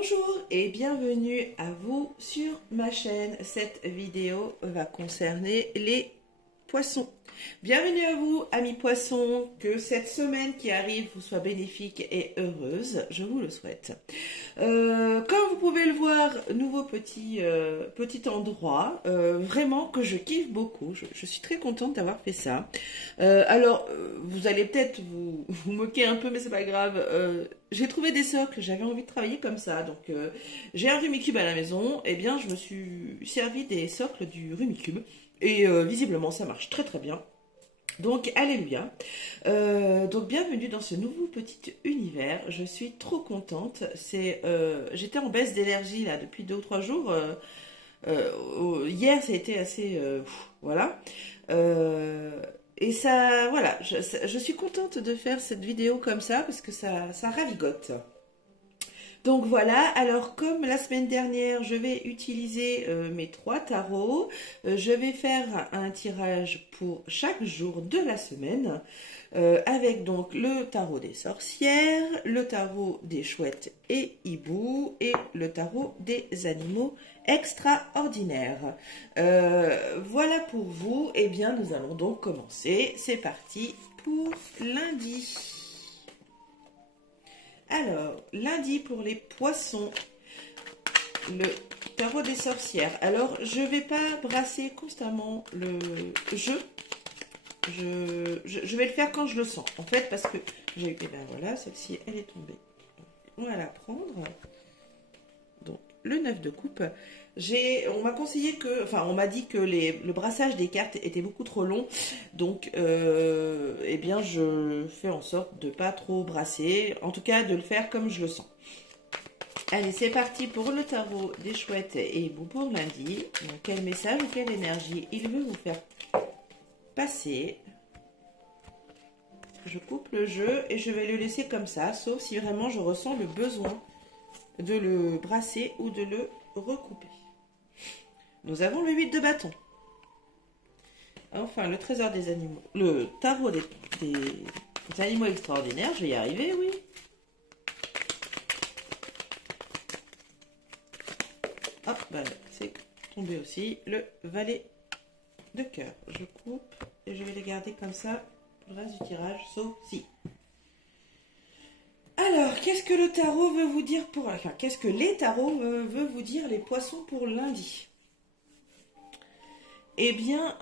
Bonjour et bienvenue à vous sur ma chaîne. Cette vidéo va concerner les poissons. Bienvenue à vous, amis poissons, que cette semaine qui arrive vous soit bénéfique et heureuse, je vous le souhaite. Comme vous pouvez le voir, nouveau petit endroit, vraiment que je kiffe beaucoup, je suis très contente d'avoir fait ça. Vous allez peut-être vous moquer un peu, mais c'est pas grave, j'ai trouvé des socles, j'avais envie de travailler comme ça, donc j'ai un Rumicube à la maison, et bien je me suis servi des socles du Rumicube, et visiblement ça marche très très bien. Donc, alléluia. Donc, bienvenue dans ce nouveau petit univers. Je suis trop contente. J'étais en baisse d'énergie là depuis 2 ou 3 jours. Hier, ça a été assez... voilà. Et ça, voilà. Je suis contente de faire cette vidéo comme ça parce que ça ravigote. Donc voilà, alors comme la semaine dernière, je vais utiliser mes 3 tarots. Je vais faire un tirage pour chaque jour de la semaine avec donc le tarot des sorcières, le tarot des chouettes et hiboux et le tarot des animaux extraordinaires. Voilà pour vous. Eh bien, nous allons donc commencer. C'est parti pour lundi. Alors, lundi pour les poissons, le tarot des sorcières. Alors, je ne vais pas brasser constamment le jeu. Je vais le faire quand je le sens. En fait, parce que j'ai eu... Et bien voilà, celle-ci, elle est tombée. On va la prendre. Donc, le 9 de coupe. On m'a conseillé que... Enfin, on m'a dit que le brassage des cartes était beaucoup trop long. Donc, eh bien, je fais en sorte de ne pas trop brasser. En tout cas, de le faire comme je le sens. Allez, c'est parti pour le tarot des chouettes et hiboux pour lundi. Donc, quel message ou quelle énergie il veut vous faire passer. Je coupe le jeu et je vais le laisser comme ça, sauf si vraiment je ressens le besoin de le brasser ou de le recouper. Nous avons le 8 de bâton. Enfin, le trésor des animaux. Le tarot des animaux extraordinaires. Je vais y arriver, oui. Hop, ben, c'est tombé aussi. Le valet de cœur. Je coupe et je vais les garder comme ça pour le reste du tirage, sauf si. Alors, qu'est-ce que le tarot veut vous dire pour... Enfin, qu'est-ce que les tarots veulent vous dire, les poissons, pour lundi? Eh bien,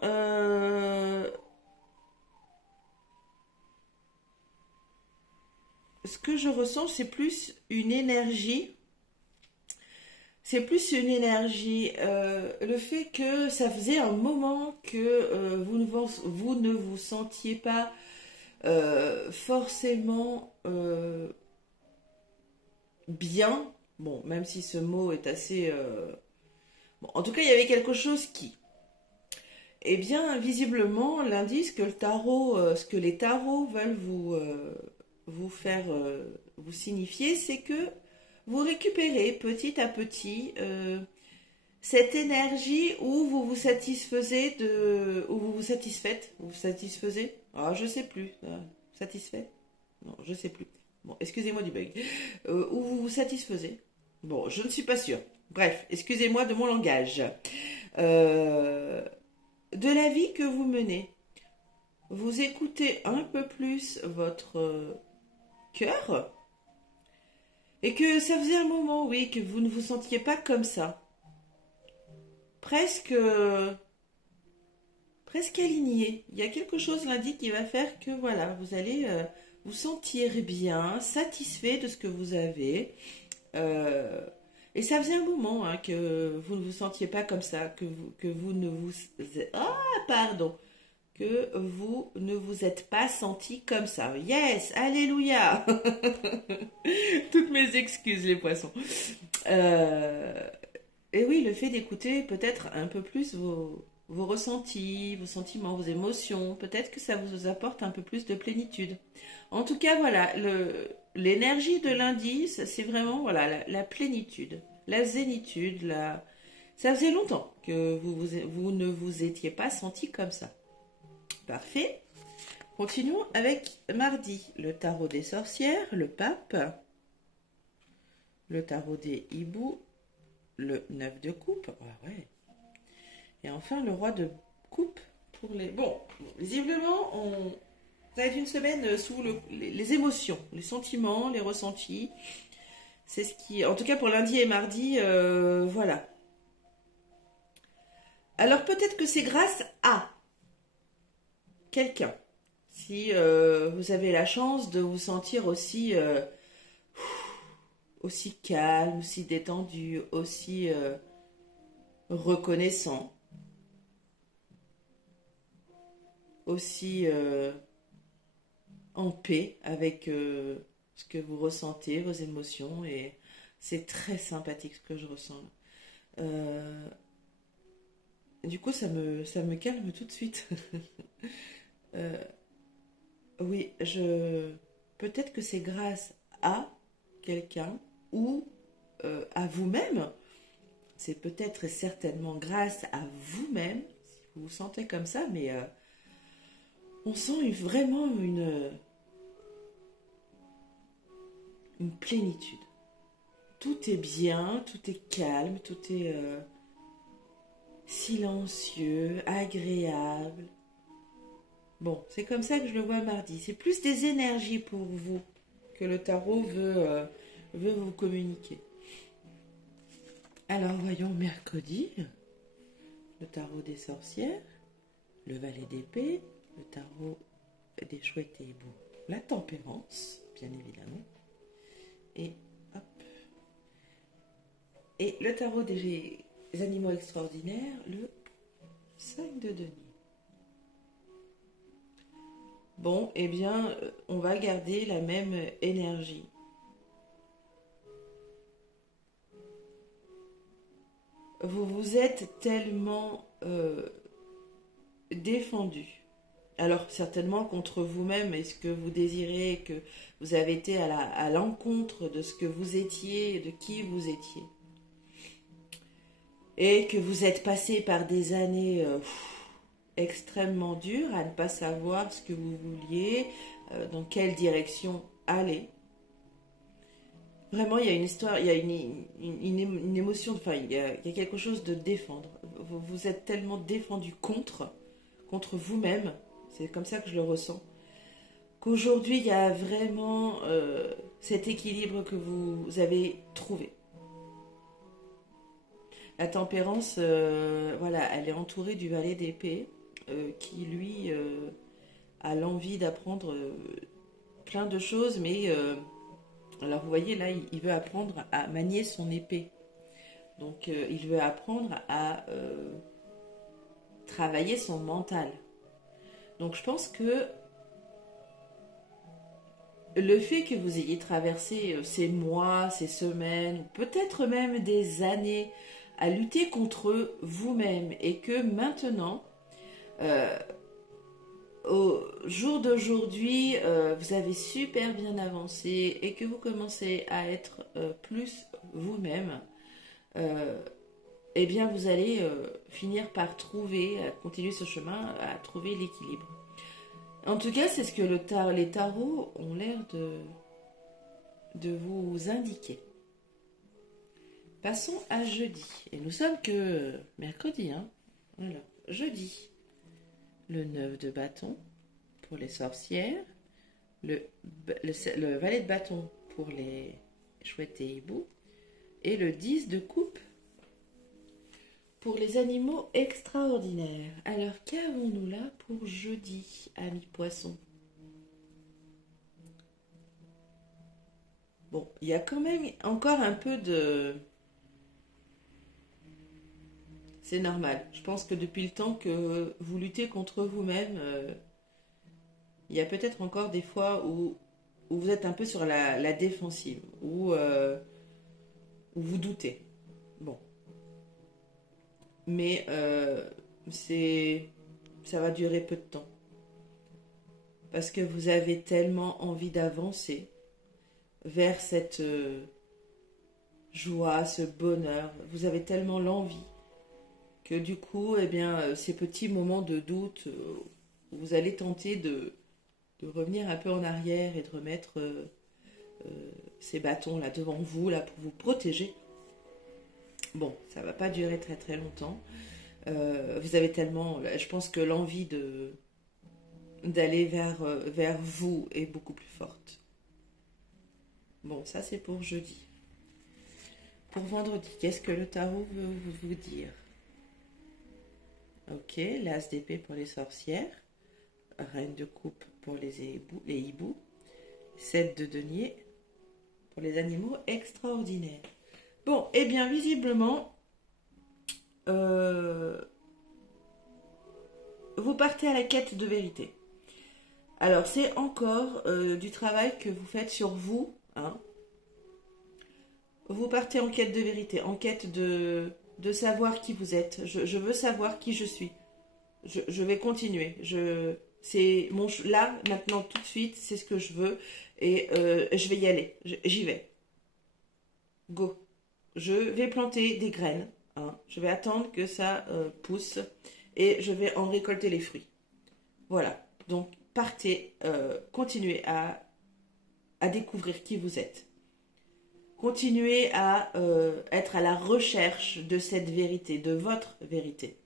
ce que je ressens, c'est plus une énergie. C'est plus une énergie. Le fait que ça faisait un moment que vous ne vous sentiez pas forcément bien. Bon, même si ce mot est assez... Bon, en tout cas, il y avait quelque chose qui... Eh bien, visiblement, l'indice que ce que les tarots veulent vous faire vous signifier, c'est que vous récupérez petit à petit cette énergie où vous vous satisfaisez où vous vous satisfaites, vous satisfaisez, ah je sais plus, satisfait, non je sais plus. Bon, excusez-moi du bug. Où vous vous satisfaisez. Bon, je ne suis pas sûre. Bref, excusez-moi de mon langage. De la vie que vous menez, vous écoutez un peu plus votre cœur et que ça faisait un moment, oui, que vous ne vous sentiez pas comme ça. Presque aligné. Il y a quelque chose lundi qui va faire que, voilà, vous allez vous sentir bien, satisfait de ce que vous avez. Et ça faisait un moment hein, que vous ne vous sentiez pas comme ça, que vous ne vous... Ah, pardon. Que vous ne vous êtes pas senti comme ça. Yes, alléluia. Toutes mes excuses, les poissons. Et oui, le fait d'écouter peut-être un peu plus vos ressentis, vos sentiments, vos émotions, peut-être que ça vous apporte un peu plus de plénitude. En tout cas, voilà, l'énergie de l'indice, c'est vraiment voilà, la plénitude, la zénitude. Ça faisait longtemps que vous ne vous étiez pas senti comme ça. Parfait. Continuons avec mardi, le tarot des sorcières, le pape. le tarot des hiboux, le 9 de coupe, ah ouais. Et enfin le roi de coupe pour les... Bon, visiblement, ça va être une semaine sous les émotions, les sentiments, les ressentis. C'est ce qui... En tout cas pour lundi et mardi, voilà. Alors peut-être que c'est grâce à quelqu'un. Si vous avez la chance de vous sentir aussi... aussi calme, aussi détendu, aussi reconnaissant, aussi en paix avec ce que vous ressentez, vos émotions, et c'est très sympathique ce que je ressens. Du coup, ça me calme tout de suite. Oui, peut-être que c'est grâce à quelqu'un ou à vous-même. C'est peut-être et certainement grâce à vous-même, si vous vous sentez comme ça, mais on sent vraiment une plénitude. Tout est bien, tout est calme, tout est silencieux, agréable. Bon, c'est comme ça que je le vois mardi. C'est plus des énergies pour vous que le tarot veut vous communiquer. Alors voyons mercredi, le tarot des sorcières, le valet d'épée, le tarot des chouettes et hiboux, la tempérance, bien évidemment, et hop, et le tarot des animaux extraordinaires, le 5 de denier. Bon, eh bien, on va garder la même énergie. Vous vous êtes tellement défendu. Alors, certainement contre vous-même, est-ce que vous désirez, que vous avez été à l'encontre de ce que vous étiez, de qui vous étiez. Et que vous êtes passé par des années extrêmement dures à ne pas savoir ce que vous vouliez, dans quelle direction aller. Vraiment, il y a une histoire, il y a une émotion, enfin, il y a quelque chose de défendre. Vous êtes tellement défendu contre vous-même, c'est comme ça que je le ressens, qu'aujourd'hui, il y a vraiment cet équilibre que vous avez trouvé. La tempérance, voilà, elle est entourée du valet d'épée, qui, lui, a l'envie d'apprendre plein de choses, mais... alors vous voyez là, il veut apprendre à manier son épée. Donc il veut apprendre à travailler son mental. Donc je pense que le fait que vous ayez traversé ces mois, ces semaines, peut-être même des années à lutter contre vous-même et que maintenant, au jour d'aujourd'hui, vous avez super bien avancé et que vous commencez à être plus vous-même, eh bien vous allez finir par trouver, à continuer ce chemin, à trouver l'équilibre. En tout cas, c'est ce que les tarots ont l'air de vous indiquer. Passons à jeudi. Et nous sommes que mercredi, hein. Voilà, jeudi. Le 9 de bâton pour les sorcières, le valet de bâton pour les chouettes et hiboux, et le 10 de coupe pour les animaux extraordinaires. Alors, qu'avons-nous là pour jeudi, amis poissons? Bon, il y a quand même encore un peu de... C'est normal. Je pense que depuis le temps que vous luttez contre vous-même, il y a peut-être encore des fois où vous êtes un peu sur la défensive, où vous doutez. Bon. Mais ça va durer peu de temps. Parce que vous avez tellement envie d'avancer vers cette joie, ce bonheur. Vous avez tellement l'envie que du coup, eh bien, ces petits moments de doute, vous allez tenter de revenir un peu en arrière et de remettre ces bâtons là devant vous là pour vous protéger. Bon, ça va pas durer très très longtemps. Vous avez tellement, je pense que l'envie d'aller vers vous est beaucoup plus forte. Bon, ça c'est pour jeudi. Pour vendredi, qu'est-ce que le tarot veut vous dire? Ok, l'as d'épée pour les sorcières, reine de coupe pour les hiboux, 7 de denier pour les animaux extraordinaires. Bon, et bien visiblement, vous partez à la quête de vérité. Alors, c'est encore du travail que vous faites sur vous. Hein. Vous partez en quête de vérité, en quête de savoir qui vous êtes. Je veux savoir qui je suis. Je vais continuer. Là, maintenant, tout de suite, c'est ce que je veux. Et je vais y aller. J'y vais. Go. Je vais planter des graines. Hein. Je vais attendre que ça pousse. Et je vais en récolter les fruits. Voilà. Donc, partez. Continuez à découvrir qui vous êtes. Continuez à être à la recherche de cette vérité, de votre vérité.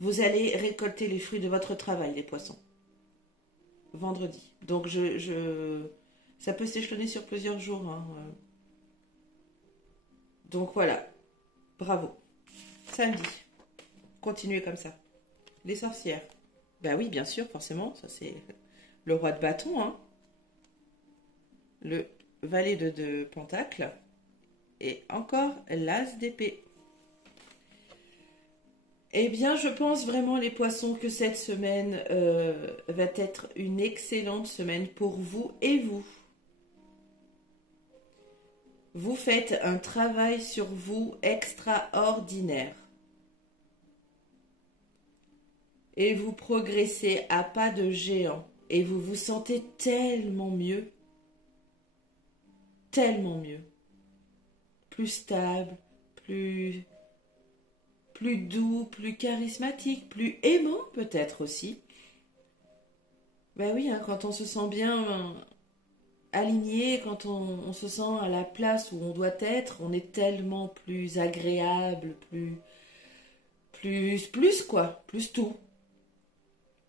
Vous allez récolter les fruits de votre travail, les poissons. Vendredi. Donc, ça peut s'échelonner sur plusieurs jours. Hein. Donc, voilà. Bravo. Samedi. Continuez comme ça. Les sorcières. Ben oui, bien sûr, forcément. Ça, c'est le roi de bâton. Hein. Le valet de pentacle. Et encore l'as d'épée. Eh bien, je pense vraiment, les poissons, que cette semaine va être une excellente semaine pour vous et vous. Vous faites un travail sur vous extraordinaire. Et vous progressez à pas de géant. Et vous vous sentez tellement mieux. Tellement mieux. Plus stable, plus doux, plus charismatique, plus aimant peut-être aussi. Ben oui, hein, quand on se sent bien aligné, quand on se sent à la place où on doit être, on est tellement plus agréable, plus quoi, plus tout.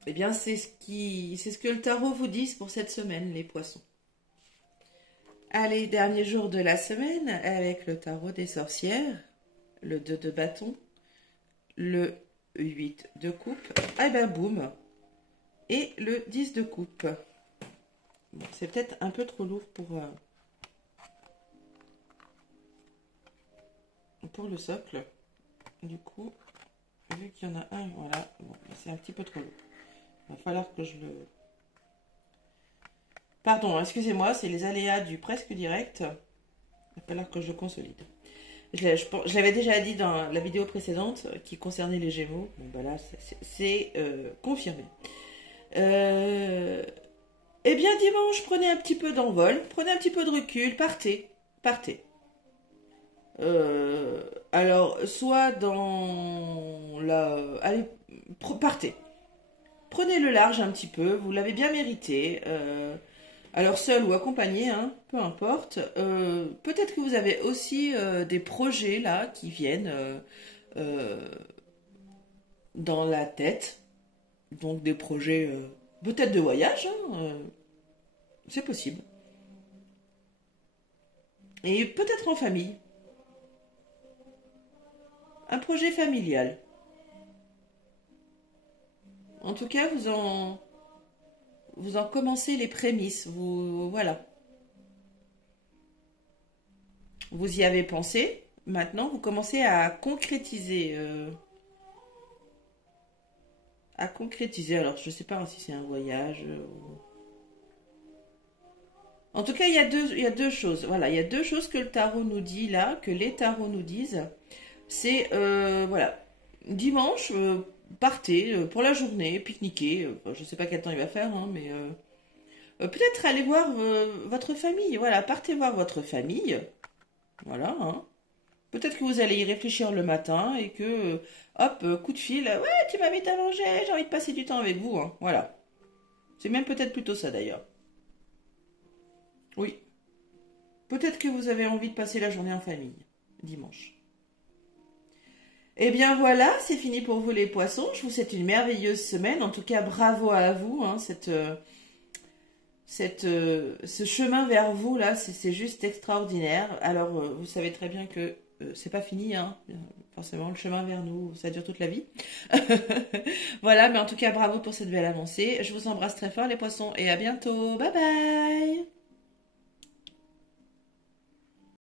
Eh bien, c'est ce que le tarot vous dit pour cette semaine, les poissons. Allez, dernier jour de la semaine avec le tarot des sorcières, le 2 de bâton, le 8 de coupe, ah ben boum, et le 10 de coupe. Bon, c'est peut-être un peu trop lourd pour le socle. Du coup, vu qu'il y en a un, voilà, bon, c'est un petit peu trop lourd. Il va falloir que je le... Pardon, excusez-moi, c'est les aléas du presque direct. Il va falloir que je le consolide. Je l'avais déjà dit dans la vidéo précédente qui concernait les Gémeaux. Bon, ben là, c'est confirmé. Eh bien, dimanche, prenez un petit peu d'envol, prenez un petit peu de recul, partez. Alors, soit dans la... Allez, partez. Prenez le large un petit peu, vous l'avez bien mérité. Alors seul ou accompagné, hein, peu importe. Peut-être que vous avez aussi des projets là qui viennent dans la tête. Donc des projets peut-être de voyage, hein, c'est possible. Et peut-être en famille. Un projet familial. En tout cas, vous en commencez les prémices. Voilà. Vous y avez pensé. Maintenant, vous commencez à concrétiser. Alors, je ne sais pas si c'est un voyage. En tout cas, il y a deux choses. Voilà, il y a deux choses que le tarot nous dit là, que les tarots nous disent. C'est, voilà, dimanche, partez pour la journée, pique-niquer. Je ne sais pas quel temps il va faire, hein, mais peut-être aller voir votre famille. Voilà, partez voir votre famille. Voilà, hein. Peut-être que vous allez y réfléchir le matin et que, hop, coup de fil, ouais, tu m'invites à manger, j'ai envie de passer du temps avec vous, hein. Voilà. C'est même peut-être plutôt ça d'ailleurs. Oui. Peut-être que vous avez envie de passer la journée en famille, dimanche. Eh bien voilà, c'est fini pour vous les poissons. Je vous souhaite une merveilleuse semaine. En tout cas, bravo à vous. Hein, ce chemin vers vous, là, c'est juste extraordinaire. Alors, vous savez très bien que c'est pas fini, hein. Forcément, le chemin vers nous, ça dure toute la vie. Voilà, mais en tout cas, bravo pour cette belle avancée. Je vous embrasse très fort, les poissons, et à bientôt. Bye bye!